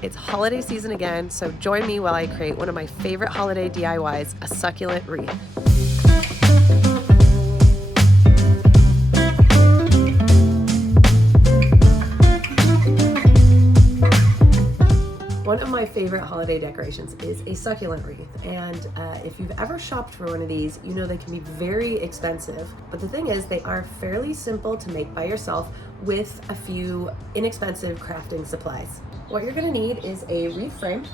It's holiday season again, so join me while I create one of my favorite holiday DIYs, a succulent wreath. One of my favorite holiday decorations is a succulent wreath, and if you've ever shopped for one of these, you know they can be very expensive, but the thing is they are fairly simple to make by yourself with a few inexpensive crafting supplies. What you're going to need is a wreath frame,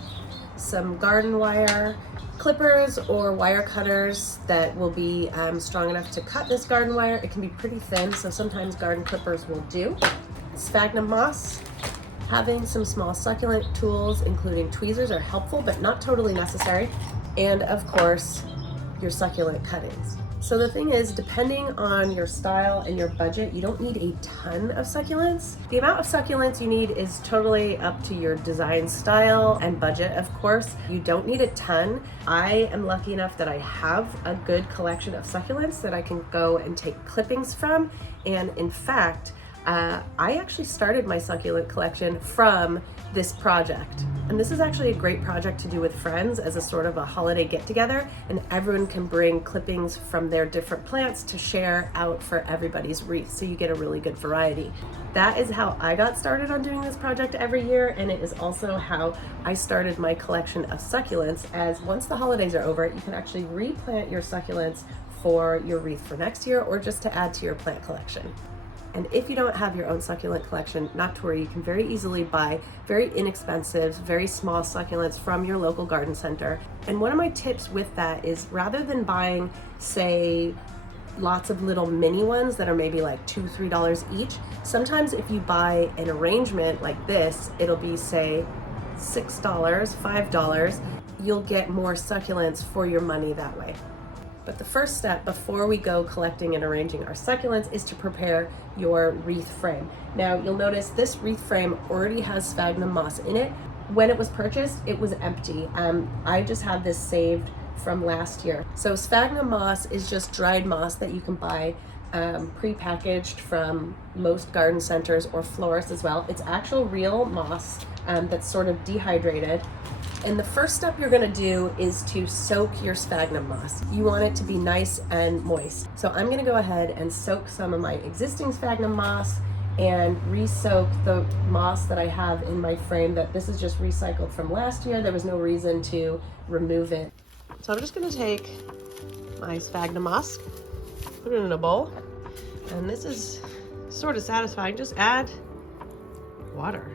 some garden wire, clippers or wire cutters that will be strong enough to cut this garden wire. It can be pretty thin, so sometimes garden clippers will do. Sphagnum moss. Having some small succulent tools, including tweezers, are helpful but not totally necessary. And of course, your succulent cuttings. So the thing is, depending on your style and your budget, you don't need a ton of succulents. The amount of succulents you need is totally up to your design style and budget, of course. You don't need a ton. I am lucky enough that I have a good collection of succulents that I can go and take clippings from. And in fact, I actually started my succulent collection from this project. And this is actually a great project to do with friends as a sort of a holiday get-together, and everyone can bring clippings from their different plants to share out for everybody's wreath, so you get a really good variety. That is how I got started on doing this project every year, and it is also how I started my collection of succulents, as once the holidays are over, you can actually replant your succulents for your wreath for next year or just to add to your plant collection. And if you don't have your own succulent collection, not to worry, you can very easily buy very inexpensive, very small succulents from your local garden center. And one of my tips with that is, rather than buying, say, lots of little mini ones that are maybe like $2, $3 each, sometimes if you buy an arrangement like this, it'll be say $6, $5. You'll get more succulents for your money that way. But the first step before we go collecting and arranging our succulents is to prepare your wreath frame. Now you'll notice this wreath frame already has sphagnum moss in it. When it was purchased, it was empty. I just have this saved from last year. So sphagnum moss is just dried moss that you can buy pre-packaged from most garden centers or florists as well. It's actual real moss that's sort of dehydrated. And the first step you're gonna do is to soak your sphagnum moss. You want it to be nice and moist. So I'm gonna go ahead and soak some of my existing sphagnum moss and re-soak the moss that I have in my frame. That this is just recycled from last year. There was no reason to remove it. So I'm just gonna take my sphagnum moss, put it in a bowl, and this is sort of satisfying. Just add water.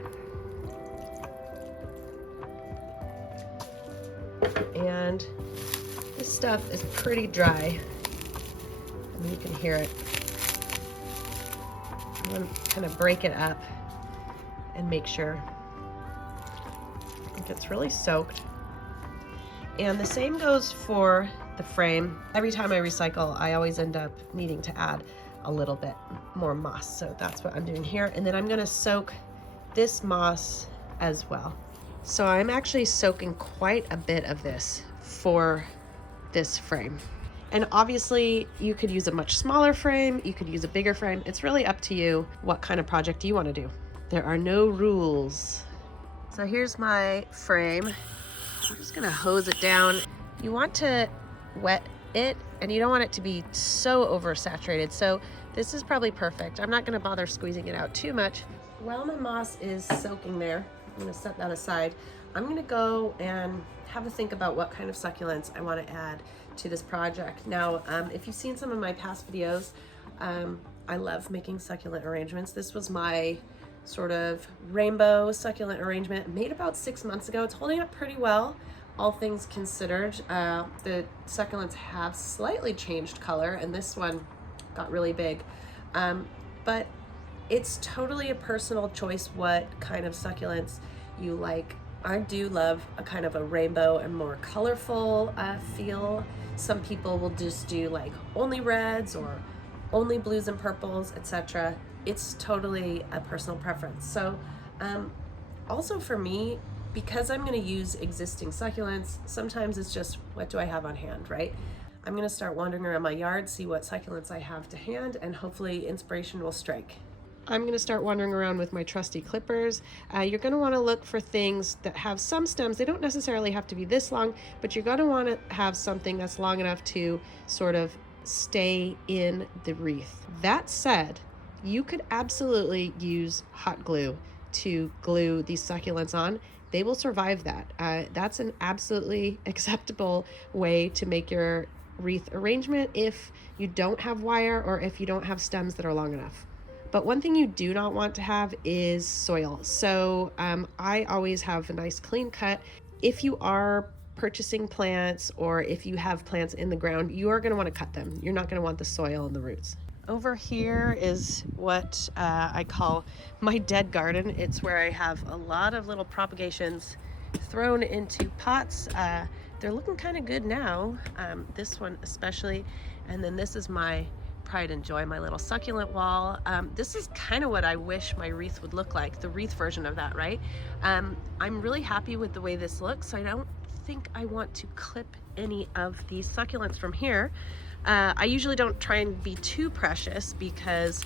And this stuff is pretty dry. I mean, you can hear it. I'm going to kind of break it up and make sure it gets really soaked. And the same goes for the frame. Every time I recycle, I always end up needing to add a little bit more moss. So that's what I'm doing here. And then I'm going to soak this moss as well. So I'm actually soaking quite a bit of this for this frame. And obviously you could use a much smaller frame, you could use a bigger frame. It's really up to you what kind of project you want to do. There are no rules. So here's my frame. I'm just gonna hose it down. You want to wet it and you don't want it to be so oversaturated. So this is probably perfect. I'm not gonna bother squeezing it out too much. While my moss is soaking there, I'm gonna set that aside. I'm gonna go and have a think about what kind of succulents I wanna add to this project. Now, if you've seen some of my past videos, I love making succulent arrangements. This was my sort of rainbow succulent arrangement made about 6 months ago. It's holding up pretty well, all things considered. The succulents have slightly changed color, and this one got really big. But it's totally a personal choice what kind of succulents you like. I do love a kind of a rainbow and more colorful feel. Some people will just do like only reds or only blues and purples, etc. It's totally a personal preference. So also for me, because I'm going to use existing succulents, sometimes it's just what do I have on hand, right? I'm going to start wandering around my yard, see what succulents I have to hand, and hopefully inspiration will strike. I'm going to start wandering around with my trusty clippers. You're going to want to look for things that have some stems. They don't necessarily have to be this long, but you're going to want to have something that's long enough to sort of stay in the wreath. That said, you could absolutely use hot glue to glue these succulents on. They will survive that. That's an absolutely acceptable way to make your wreath arrangement if you don't have wire or if you don't have stems that are long enough. But one thing you do not want to have is soil. So I always have a nice clean cut. If you are purchasing plants or if you have plants in the ground, you are going to want to cut them. You're not going to want the soil and the roots. Over here is what I call my dead garden. It's where I have a lot of little propagations thrown into pots. They're looking kind of good now, this one especially. And then this is my pride and joy, my little succulent wall. This is kind of what I wish my wreath would look like, the wreath version of that, right? I'm really happy with the way this looks. I don't think I want to clip any of these succulents from here. I usually don't try and be too precious because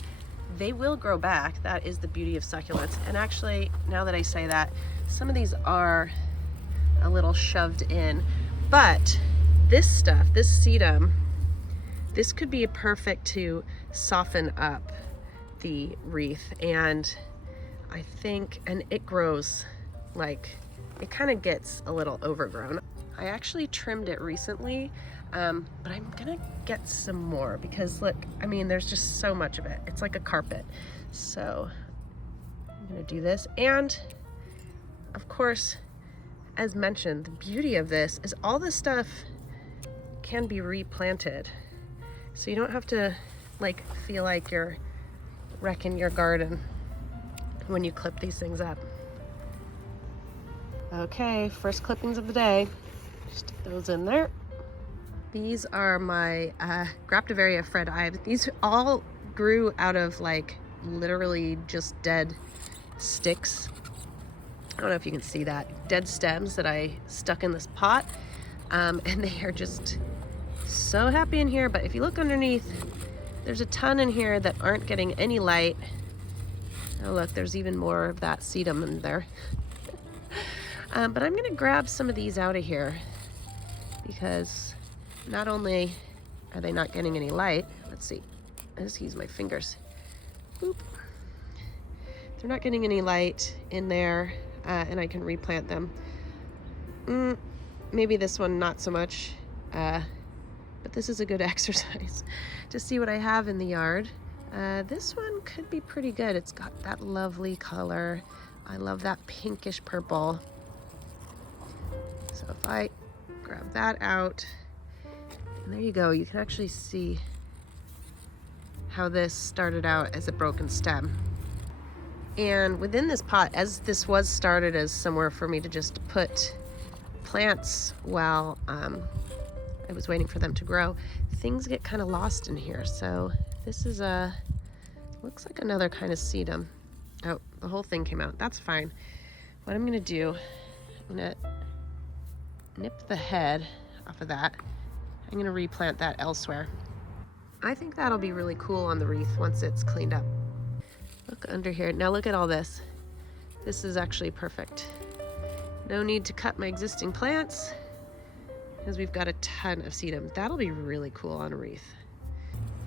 they will grow back. That is the beauty of succulents. And actually, now that I say that, some of these are a little shoved in, but this stuff, this sedum, this could be perfect to soften up the wreath. And I think, and it grows like, it kind of gets a little overgrown. I actually trimmed it recently, but I'm gonna get some more because look, I mean, there's just so much of it. It's like a carpet. So I'm gonna do this. And of course, as mentioned, the beauty of this is all this stuff can be replanted. So you don't have to like feel like you're wrecking your garden when you clip these things up. Okay, first clippings of the day. Stick those in there. These are my Graptivaria Fred Ives. These all grew out of like literally just dead sticks. I don't know if you can see that. Dead stems that I stuck in this pot. And they are just so happy in here. But if you look underneath, there's a ton in here that aren't getting any light. Oh look, there's even more of that sedum in there. But I'm gonna grab some of these out of here because not only are they not getting any light, let's see, I just use my fingers. Boop. They're not getting any light in there, and I can replant them. Maybe this one not so much, but this is a good exercise to see what I have in the yard. This one could be pretty good. It's got that lovely color. I love that pinkish purple. So if I grab that out, and there you go, you can actually see how this started out as a broken stem. And within this pot, as this was started as somewhere for me to just put plants while I was waiting for them to grow, things get kind of lost in here. So this is looks like another kind of sedum. Oh, the whole thing came out. That's fine. What I'm gonna do, I'm gonna nip the head off of that. I'm gonna replant that elsewhere. I think that'll be really cool on the wreath once it's cleaned up. Look under here. Now look at all this. This is actually perfect. No need to cut my existing plants because we've got a ton of sedum. That'll be really cool on a wreath.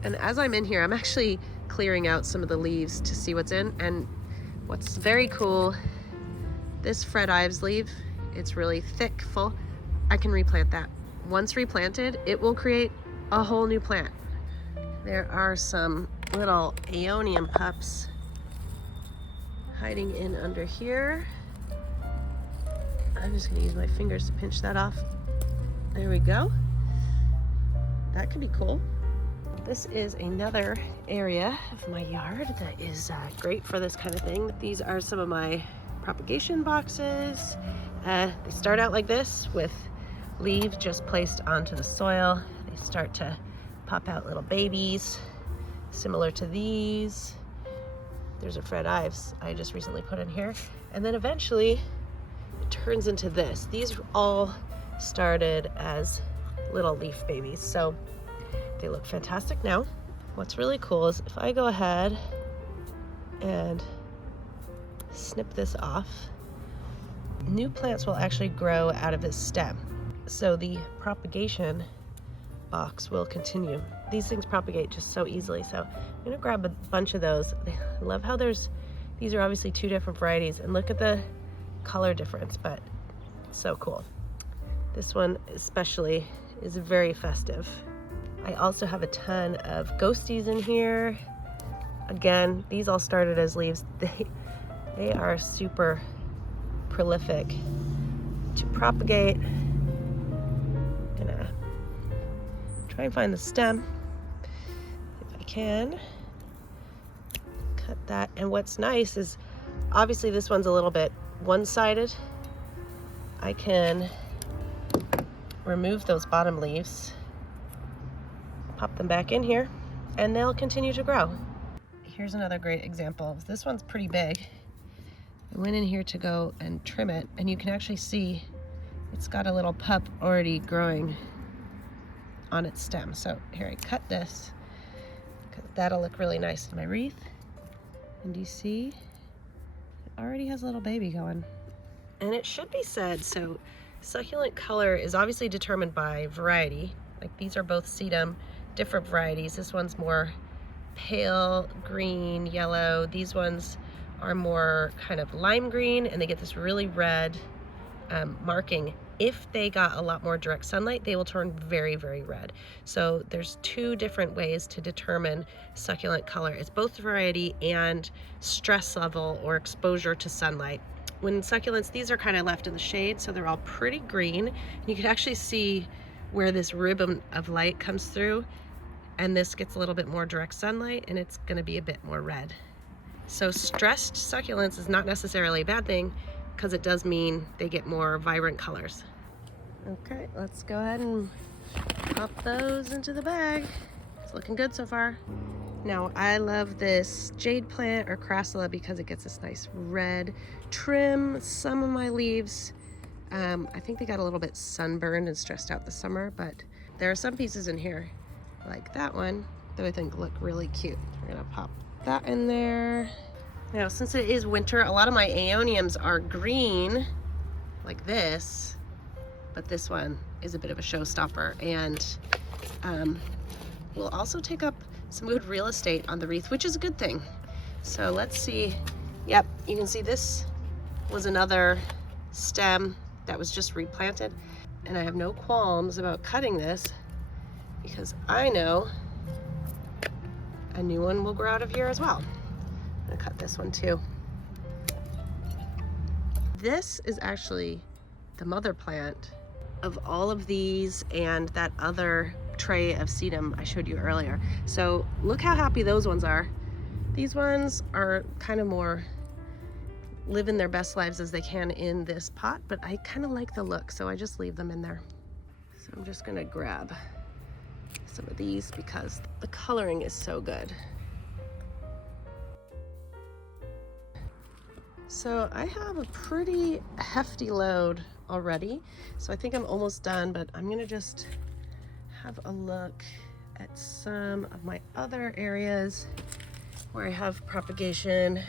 And as I'm in here, I'm actually clearing out some of the leaves to see what's in. And what's very cool, this Fred Ives leaf, it's really thick, full. I can replant that. Once replanted, it will create a whole new plant. There are some little aeonium pups hiding in under here. I'm just gonna use my fingers to pinch that off. There we go. That could be cool. This is another area of my yard that is great for this kind of thing. These are some of my propagation boxes. They start out like this with leaves just placed onto the soil. They start to pop out little babies, similar to these. There's a Fred Ives I just recently put in here. And then eventually it turns into this. These all started as little leaf babies, so they look fantastic now. What's really cool is if I go ahead and snip this off. New plants will actually grow out of this stem, so the propagation box will continue. These things propagate just so easily, so I'm gonna grab a bunch of those. I love how these are obviously two different varieties, and look at the color difference, but it's so cool. This one especially is very festive. I also have a ton of ghosties in here. Again, these all started as leaves. They are super prolific to propagate. Gonna try and find the stem if I can. Cut that, and what's nice is obviously this one's a little bit one-sided. I can remove those bottom leaves, pop them back in here, and they'll continue to grow. Here's another great example. This one's pretty big. I went in here to go and trim it, and you can actually see it's got a little pup already growing on its stem. So here, I cut this, because that'll look really nice in my wreath. And do you see? It already has a little baby going. And it should be said, so succulent color is obviously determined by variety. Like these are both sedum, different varieties. This one's more pale green, yellow. These ones are more kind of lime green, and they get this really red marking. If they got a lot more direct sunlight, they will turn very, very red. So there's two different ways to determine succulent color. It's both variety and stress level or exposure to sunlight. When succulents, these are kind of left in the shade, so they're all pretty green. You can actually see where this ribbon of light comes through, and this gets a little bit more direct sunlight, and it's gonna be a bit more red. So stressed succulents is not necessarily a bad thing, because it does mean they get more vibrant colors. Okay, let's go ahead and pop those into the bag. It's looking good so far. Now, I love this jade plant or crassula because it gets this nice red trim. Some of my leaves, I think they got a little bit sunburned and stressed out this summer, but there are some pieces in here, like that one, that I think look really cute. We're gonna pop that in there. Now, since it is winter, a lot of my aeoniums are green, like this, but this one is a bit of a showstopper, and will also take up some good real estate on the wreath, which is a good thing. So let's see. Yep, you can see this was another stem that was just replanted, and I have no qualms about cutting this because I know a new one will grow out of here as well. I'm gonna cut this one too. This is actually the mother plant of all of these and that other tray of sedum I showed you earlier. So look how happy those ones are. These ones are kind of more living their best lives as they can in this pot, but I kind of like the look, so I just leave them in there. So I'm just gonna grab some of these because the coloring is so good. So I have a pretty hefty load already, so I think I'm almost done, but I'm gonna just have a look at some of my other areas where I have propagation.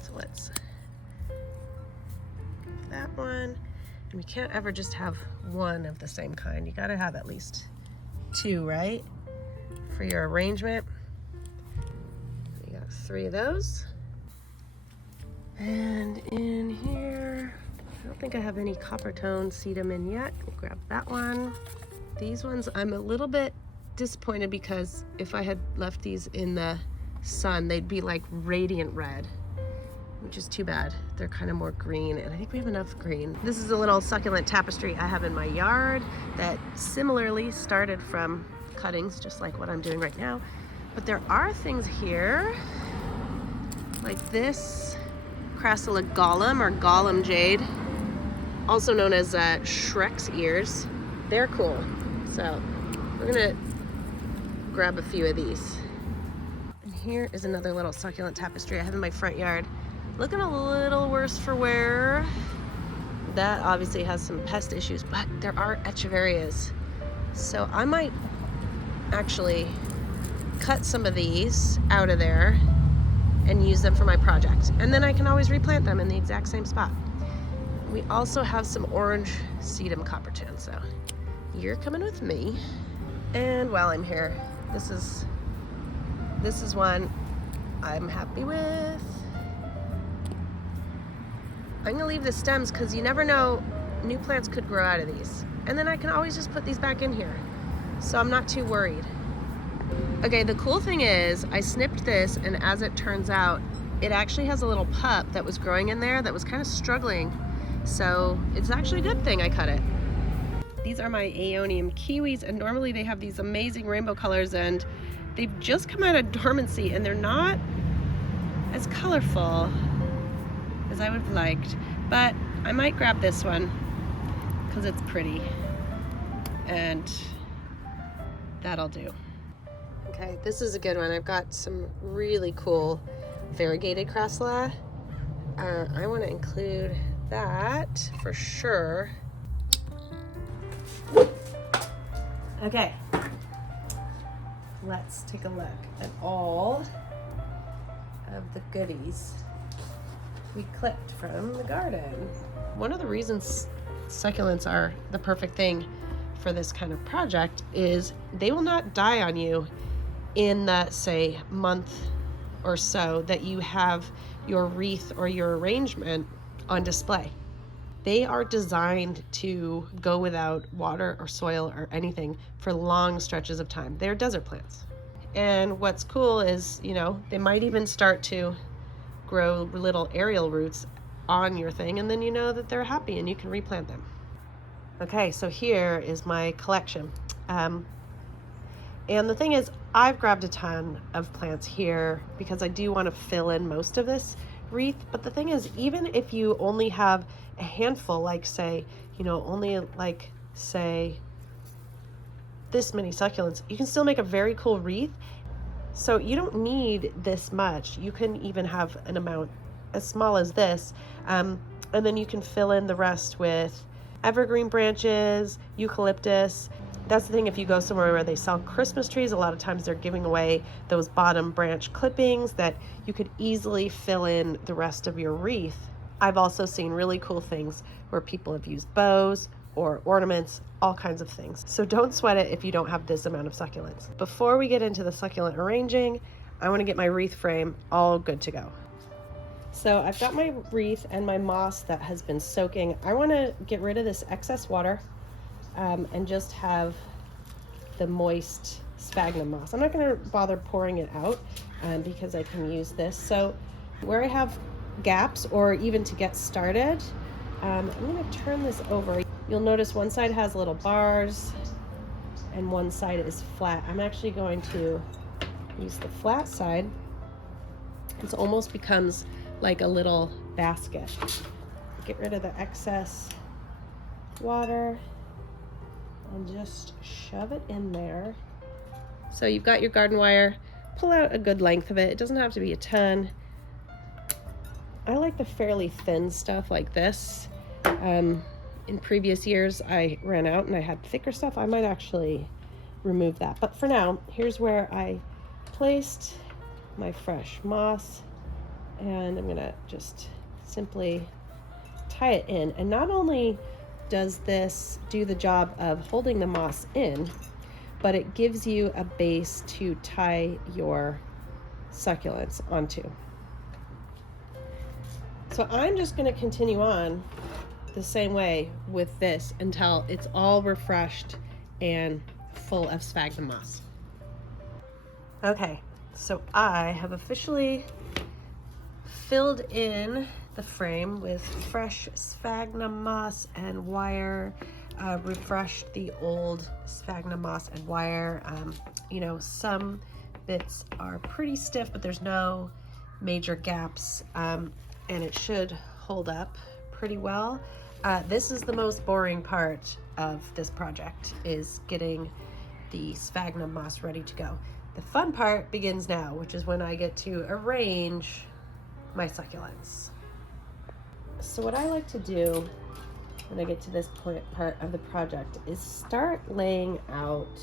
So let's give that one. And we can't ever just have one of the same kind. You gotta have at least two, right? For your arrangement. You got 3 of those. And in here, I don't think I have any copper tone sedum in yet. We'll grab that one. These ones, I'm a little bit disappointed because if I had left these in the sun, they'd be like radiant red, which is too bad. They're kind of more green, and I think we have enough green. This is a little succulent tapestry I have in my yard that similarly started from cuttings, just like what I'm doing right now. But there are things here, like this crassula golem or golem jade, also known as Shrek's ears. They're cool. So we're gonna grab a few of these. And here is another little succulent tapestry I have in my front yard. Looking a little worse for wear. That obviously has some pest issues, but there are echeverias. So I might actually cut some of these out of there and use them for my project. And then I can always replant them in the exact same spot. We also have some orange sedum copperton, so you're coming with me. And while I'm here, this is one I'm happy with. I'm gonna leave the stems because you never know, new plants could grow out of these. And then I can always just put these back in here. So I'm not too worried. Okay, the cool thing is I snipped this, and as it turns out, it actually has a little pup that was growing in there that was kind of struggling. So it's actually a good thing I cut it. These are my Aeonium kiwis, and normally they have these amazing rainbow colors, and they've just come out of dormancy, and they're not as colorful as I would have liked. But I might grab this one because it's pretty, and that'll do. Okay, this is a good one. I've got some really cool variegated crassula. I want to include that for sure. Okay, let's take a look at all of the goodies we clipped from the garden. One of the reasons succulents are the perfect thing for this kind of project is they will not die on you in the, say, month or so that you have your wreath or your arrangement on display. They are designed to go without water or soil or anything for long stretches of time. They're desert plants. And what's cool is, you know, they might even start to grow little aerial roots on your thing, and then you know that they're happy and you can replant them. Okay, so here is my collection. And the thing is, I've grabbed a ton of plants here because I do want to fill in most of this wreath. But the thing is, even if you only have a handful, like say, you know, only like say this many succulents, you can still make a very cool wreath. So you don't need this much. You can even have an amount as small as this. And then you can fill in the rest with evergreen branches, eucalyptus. That's the thing, if you go somewhere where they sell Christmas trees, a lot of times they're giving away those bottom branch clippings that you could easily fill in the rest of your wreath. I've also seen really cool things where people have used bows or ornaments, all kinds of things. So don't sweat it if you don't have this amount of succulents. Before we get into the succulent arranging, I want to get my wreath frame all good to go. So I've got my wreath and my moss that has been soaking. I want to get rid of this excess water and just have the moist sphagnum moss. I'm not going to bother pouring it out because I can use this. So where I have gaps, or even to get started, I'm going to turn this over. You'll notice one side has little bars and one side is flat. I'm actually going to use the flat side. It almost becomes like a little basket. Get rid of the excess water and just shove it in there. So you've got your garden wire. Pull out a good length of it. It doesn't have to be a ton. I like the fairly thin stuff like this. In previous years I ran out and I had thicker stuff. I might actually remove that. But for now, here's where I placed my fresh moss, and I'm gonna just simply tie it in. And not only does this do the job of holding the moss in, but it gives you a base to tie your succulents onto. So I'm just going to continue on the same way with this until it's all refreshed and full of sphagnum moss. Okay, so I have officially filled in the frame with fresh sphagnum moss and wire, refreshed the old sphagnum moss and wire. You know, some bits are pretty stiff, but there's no major gaps, and it should hold up pretty well. This is the most boring part of this project, is getting the sphagnum moss ready to go. The fun part begins now, which is when I get to arrange my succulents. So what I like to do when I get to this part of the project is start laying out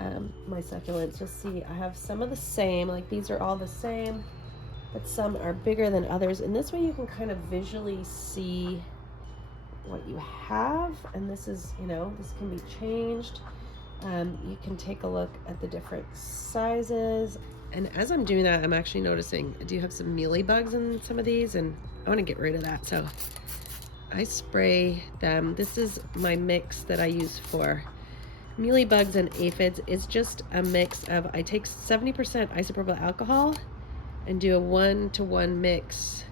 my succulents. You'll see I have some of the same, like these are all the same, but some are bigger than others. And this way you can kind of visually see what you have. And this is, you know, this can be changed. You can take a look at the different sizes. And as I'm doing that, I'm actually noticing I do have some mealybugs in some of these, and I want to get rid of that. So I spray them. This is my mix that I use for mealybugs and aphids. It's just a mix of, I take 70% isopropyl alcohol and do a 1-to-1 mix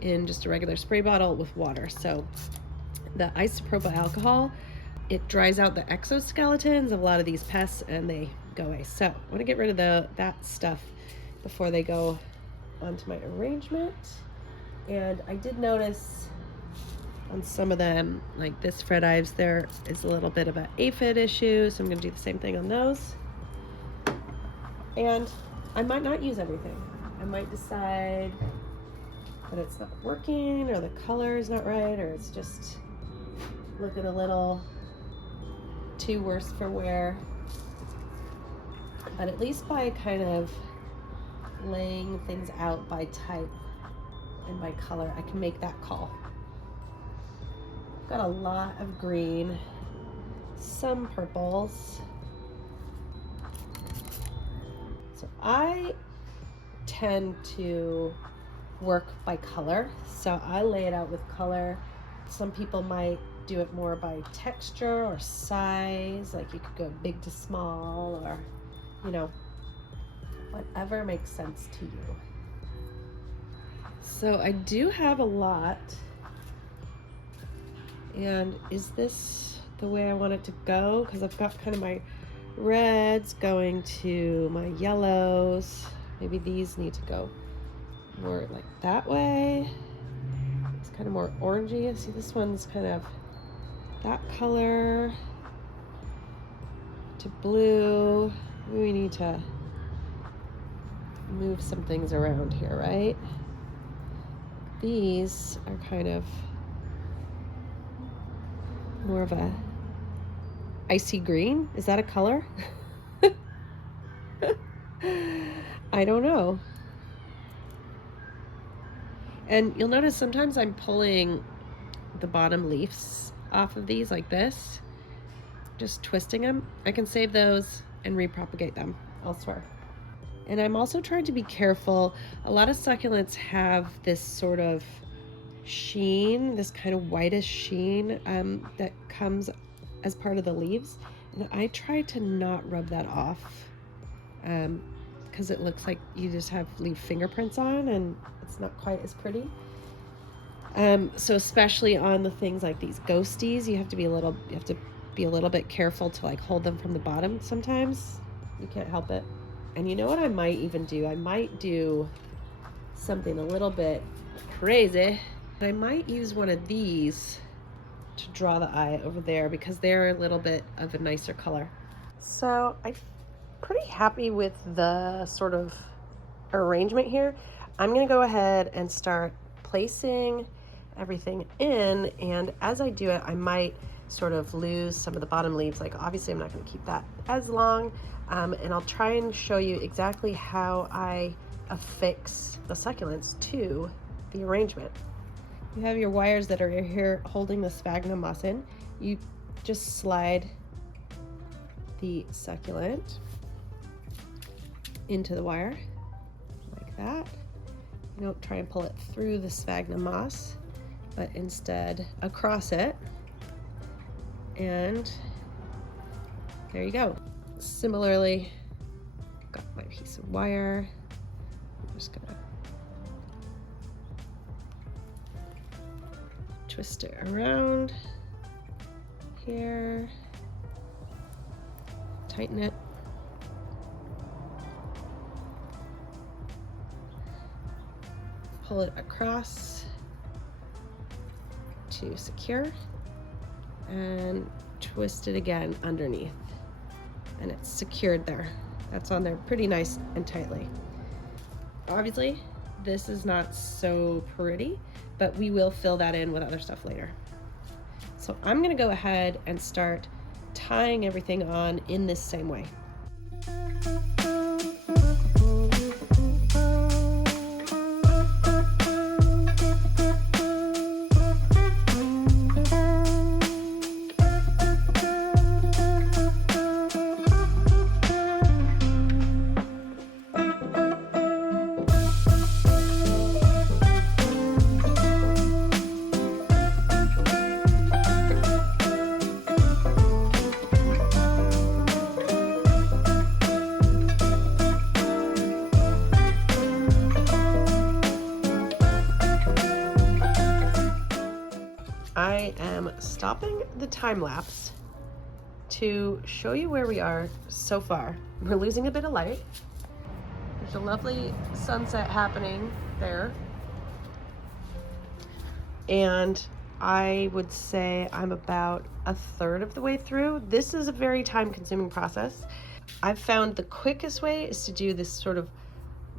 in just a regular spray bottle with water. So the isopropyl alcohol, it dries out the exoskeletons of a lot of these pests and they go away. So I want to get rid of that stuff before they go onto my arrangement. And I did notice on some of them, like this Fred Ives, there is a little bit of an aphid issue, so I'm going to do the same thing on those. And I might not use everything. I might decide that it's not working, or the color is not right, or it's just looking a little too worse for wear. But at least by kind of laying things out by type and by color, I can make that call. I've got a lot of green, some purples. So I tend to work by color. So I lay it out with color. Some people might do it more by texture or size, like you could go big to small, or, you know, whatever makes sense to you. So I do have a lot. And is this the way I want it to go? Because I've got kind of my reds going to my yellows. Maybe these need to go more like that way. It's kind of more orangey. See, this one's kind of that color to blue. We need to move some things around here, right? These are kind of more of a icy green. Is that a color? I don't know. And you'll notice sometimes I'm pulling the bottom leaves off of these like this, just twisting them. I can save those and repropagate them elsewhere. And I'm also trying to be careful. A lot of succulents have this sort of sheen, this kind of whitish sheen that comes as part of the leaves. And I try to not rub that off because it looks like you just have leaf fingerprints on and it's not quite as pretty. So especially on the things like these ghosties, you have to be a little bit careful to like hold them from the bottom sometimes. You can't help it. And you know what I might even do? I might do something a little bit crazy. I might use one of these to draw the eye over there because they're a little bit of a nicer color. So I'm pretty happy with the sort of arrangement here. I'm gonna go ahead and start placing everything in, and as I do it, I might sort of lose some of the bottom leaves. Like obviously I'm not gonna keep that as long, and I'll try and show you exactly how I affix the succulents to the arrangement. You have your wires that are here holding the sphagnum moss in. You just slide the succulent into the wire like that. You don't try and pull it through the sphagnum moss, but instead across it. And there you go. Similarly, got my piece of wire. I'm just gonna twist it around here, tighten it. Pull it across to secure and twist it again underneath, and it's secured there. That's on there pretty nice and tightly. Obviously this is not so pretty, but we will fill that in with other stuff later. So I'm gonna go ahead and start tying everything on in this same way. I am stopping the time lapse to show you where we are so far. We're losing a bit of light. There's a lovely sunset happening there. And I would say I'm about a third of the way through. This is a very time-consuming process. I've found the quickest way is to do this sort of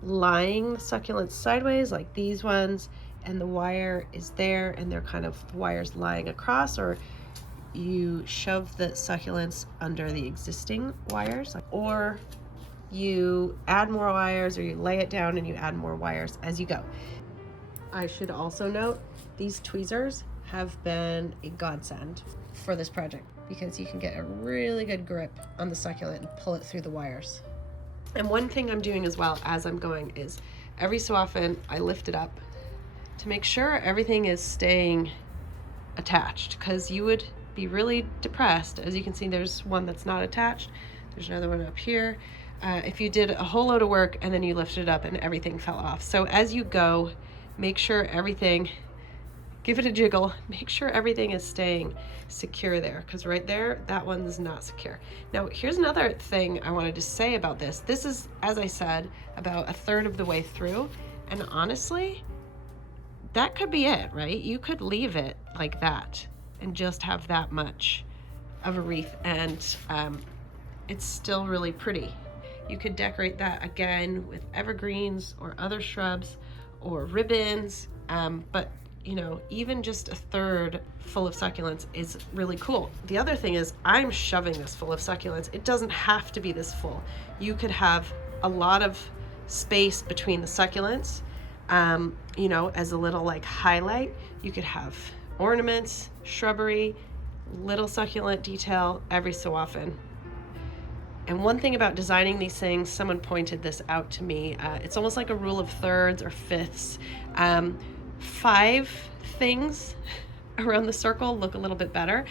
lying succulents sideways, like these ones, and the wire is there and they're kind of, the wire's lying across, or you shove the succulents under the existing wires, or you add more wires, or you lay it down and you add more wires as you go. I should also note these tweezers have been a godsend for this project because you can get a really good grip on the succulent and pull it through the wires. And one thing I'm doing as well as I'm going is every so often I lift it up to make sure everything is staying attached, because you would be really depressed. As you can see, there's one that's not attached. There's another one up here. If you did a whole load of work and then you lifted it up and everything fell off. So as you go, make sure everything, give it a jiggle, make sure everything is staying secure there, because right there, that one's not secure. Now, here's another thing I wanted to say about this. This is, as I said, about a third of the way through, and honestly, that could be it, right? You could leave it like that and just have that much of a wreath, and it's still really pretty. You could decorate that again with evergreens or other shrubs or ribbons, but you know, even just a third full of succulents is really cool. The other thing is I'm shoving this full of succulents. It doesn't have to be this full. You could have a lot of space between the succulents, you know, as a little like highlight. You could have ornaments, shrubbery, little succulent detail every so often. And one thing about designing these things, someone pointed this out to me, it's almost like a rule of thirds or fifths. 5 things around the circle look a little bit better.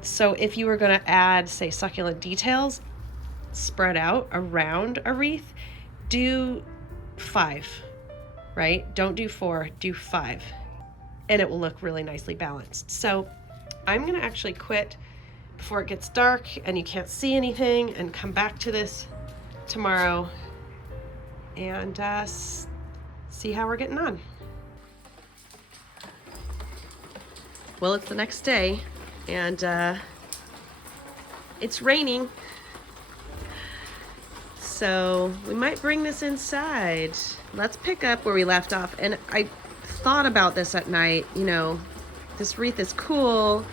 So if you were going to add, say, succulent details spread out around a wreath, do 5, right? Don't do 4, do 5. And it will look really nicely balanced. So I'm going to actually quit before it gets dark and you can't see anything, and come back to this tomorrow and see how we're getting on. Well, it's the next day and it's raining, so we might bring this inside. Let's pick up where we left off. And I thought about this at night, you know, this wreath is cool,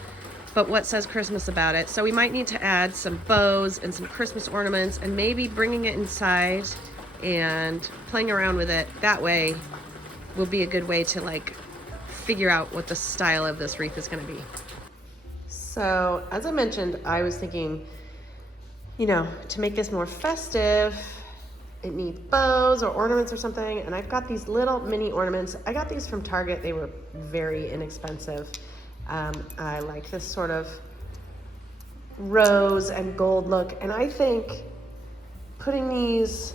but what says Christmas about it? So we might need to add some bows and some Christmas ornaments, and maybe bringing it inside and playing around with it that way will be a good way to like figure out what the style of this wreath is going to be. So as I mentioned, I was thinking, you know, to make this more festive, it needs bows or ornaments or something. And I've got these little mini ornaments. I got these from Target. They were very inexpensive. I like this sort of rose and gold look. And I think putting these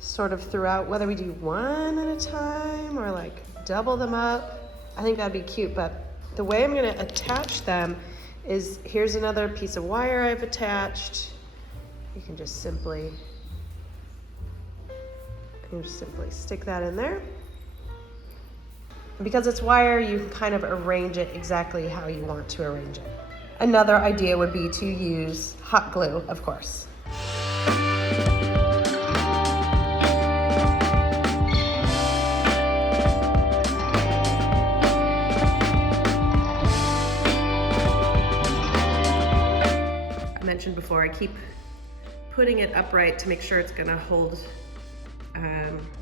sort of throughout, whether we do one at a time or like double them up, I think that'd be cute. But the way I'm gonna attach them is, here's another piece of wire I've attached. You can just simply stick that in there. And because it's wire, you can kind of arrange it exactly how you want to arrange it. Another idea would be to use hot glue, of course. I mentioned before, I keep putting it upright to make sure it's gonna hold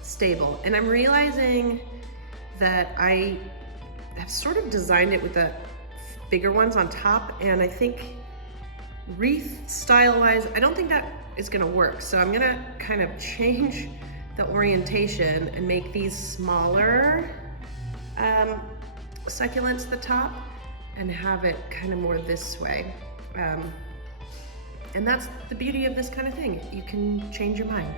stable. And I'm realizing that I have sort of designed it with the bigger ones on top, and I think wreath style-wise, I don't think that is gonna work. So I'm gonna kind of change the orientation and make these smaller succulents at the top and have it kind of more this way. And that's the beauty of this kind of thing. You can change your mind.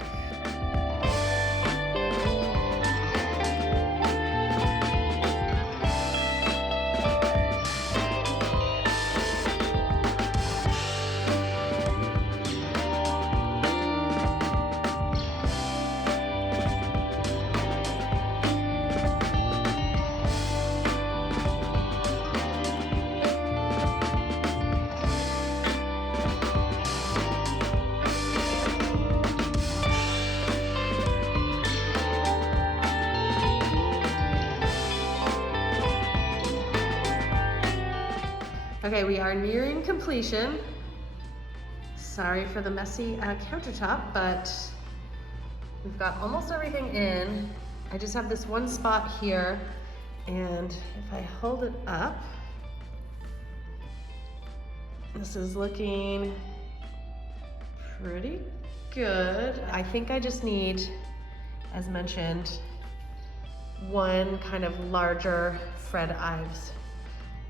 Okay, we are nearing completion. Sorry for the messy countertop, but we've got almost everything in. I just have this one spot here, and if I hold it up, this is looking pretty good. I think I just need, as mentioned, one kind of larger Fred Ives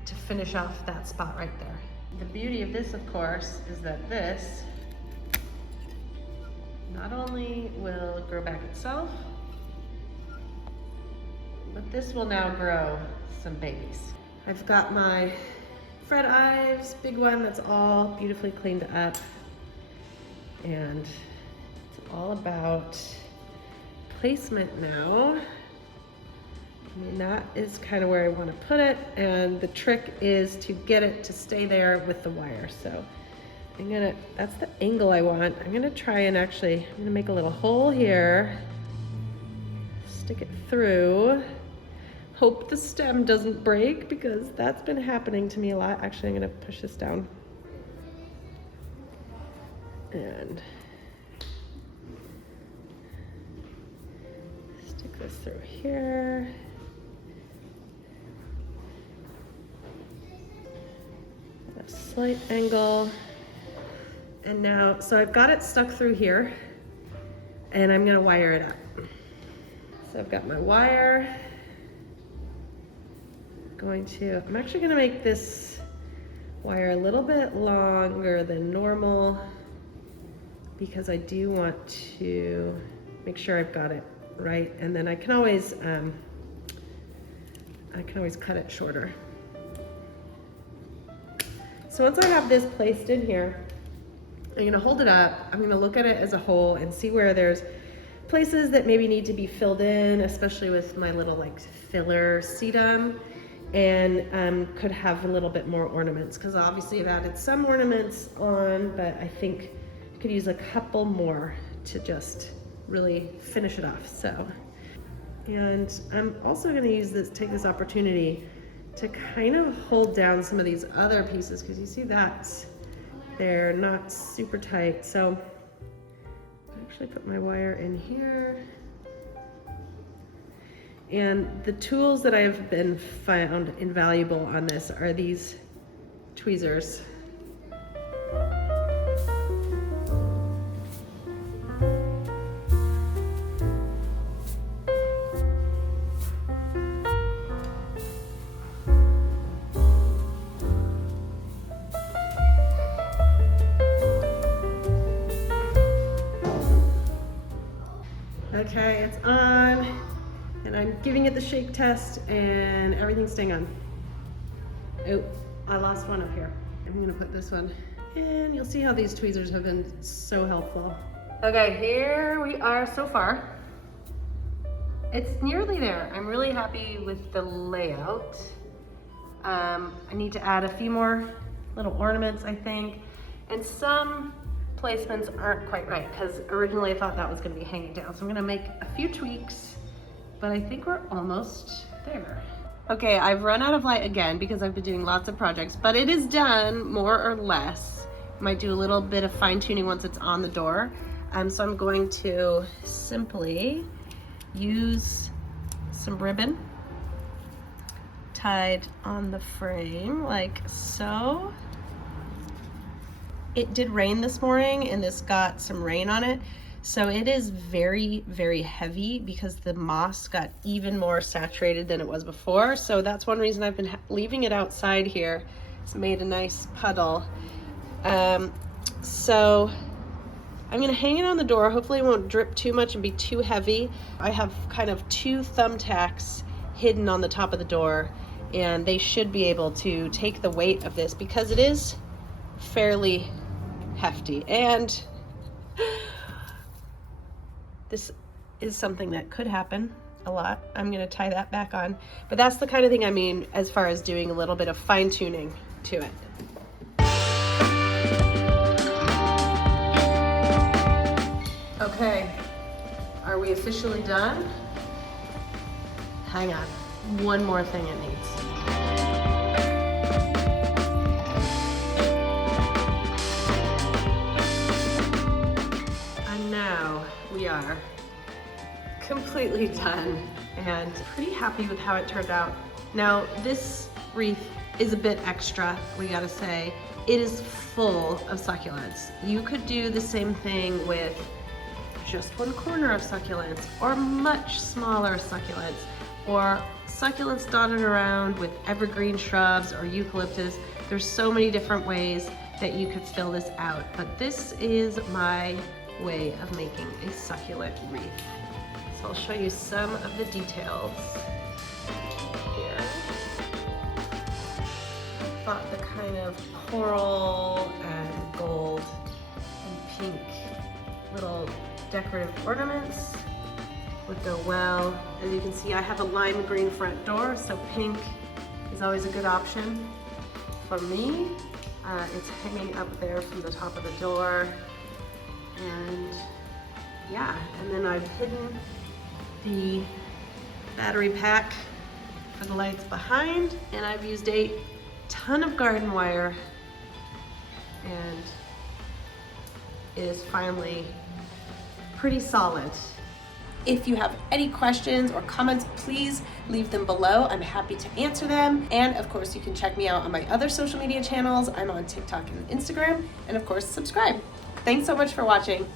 to finish off that spot right there. The beauty of this, of course, is that this not only will grow back itself, but this will now grow some babies. I've got my Fred Ives, big one that's all beautifully cleaned up, and it's all about placement now. I mean, that is kind of where I want to put it, and the trick is to get it to stay there with the wire. So that's the angle I want. I'm gonna try and I'm gonna make a little hole here, stick it through. Hope the stem doesn't break, because that's been happening to me a lot. Actually, I'm gonna push this down and stick this through here. A slight angle. And now, so I've got it stuck through here, and I'm gonna wire it up. So I've got my wire. I'm actually gonna make this wire a little bit longer than normal, because I do want to make sure I've got it right, and then I can always cut it shorter. So once I have this placed in here, I'm gonna hold it up. I'm gonna look at it as a whole and see where there's places that maybe need to be filled in, especially with my little like filler sedum, and could have a little bit more ornaments, because obviously I've added some ornaments on, but I think I could use a couple more to just really finish it off. So, and I'm also going to take this opportunity to kind of hold down some of these other pieces, because you see they're not super tight. So I actually put my wire in here. And the tools that I've been found invaluable on this are these tweezers. Okay, it's on. And I'm giving it the shake test, and everything's staying on. Oh, I lost one up here. I'm gonna put this one in. You'll see how these tweezers have been so helpful. Okay, here we are so far. It's nearly there. I'm really happy with the layout. I need to add a few more little ornaments, I think, and some placements aren't quite right, because originally I thought that was gonna be hanging down. So I'm gonna make a few tweaks, but I think we're almost there. Okay, I've run out of light again because I've been doing lots of projects, but it is done more or less. Might do a little bit of fine tuning once it's on the door. So I'm going to simply use some ribbon tied on the frame like so. It did rain this morning, and this got some rain on it. So it is very, very heavy because the moss got even more saturated than it was before. So that's one reason I've been leaving it outside here. It's made a nice puddle. So I'm gonna hang it on the door. Hopefully it won't drip too much and be too heavy. I have kind of 2 thumbtacks hidden on the top of the door, and they should be able to take the weight of this because it is fairly hefty. And this is something that could happen a lot. I'm gonna tie that back on. But that's the kind of thing I mean as far as doing a little bit of fine tuning to it. Okay, are we officially done? Hang on, one more thing it needs. completely done and pretty happy with how it turned out. Now this wreath is a bit extra, we gotta say. It is full of succulents. You could do the same thing with just one corner of succulents, or much smaller succulents, or succulents dotted around with evergreen shrubs or eucalyptus. There's so many different ways that you could fill this out, but this is my way of making a succulent wreath. So I'll show you some of the details here. I thought the kind of coral and gold and pink little decorative ornaments would go well. As you can see, I have a lime green front door, so pink is always a good option for me. It's hanging up there from the top of the door. And yeah, and then I've hidden the battery pack for the lights behind, and I've used a ton of garden wire, and it is finally pretty solid. If you have any questions or comments, please leave them below. I'm happy to answer them. And of course, you can check me out on my other social media channels. I'm on TikTok and Instagram. And of course, subscribe. Thanks so much for watching.